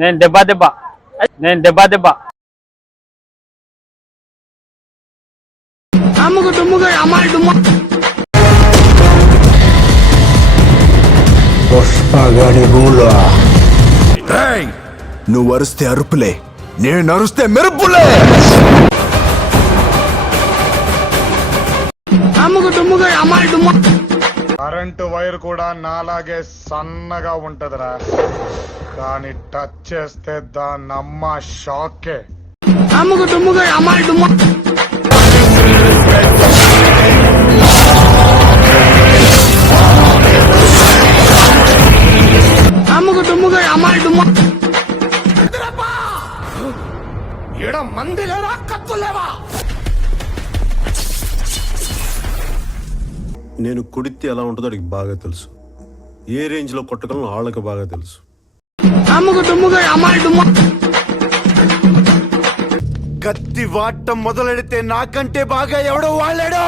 నేను దెబ్బ నువ్వు అరుస్తే అరుపులే, నేను అరుస్తే మెరుపులే. కరెంటు వైర్ కూడా నాలాగే సన్నగా ఉంటదిరా, కానీ టచ్ చేస్తే దాని అమ్మ షాకే. ఈడ మంది లేరా, కత్తులేవా? నేను కొడితే ఎలా ఉంటుందో అడిగి బాగా తెలుసు. ఏ రేంజ్ లో కొట్టగలను వాళ్ళకి బాగా తెలుసు. కత్తి వాడటం మొదలెడితే నాకంటే బాగా ఎవడో వాళ్ళాడు.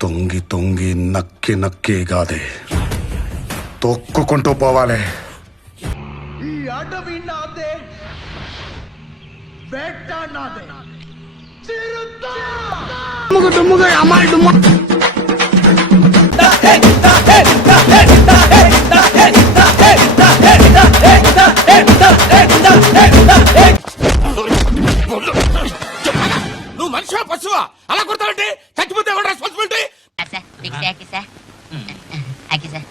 తొంగి తొంగి నక్కి నక్కి కాదే, తొక్కుకుంటూ పోవాలి. ఈ అడవి నాదే, వేట నాదే, చిరుత నువ్వు మనిషివా పశువా? అలా కొడతావంటే చచ్చిపోతే రెస్పాన్సిబిలిటీ. సార్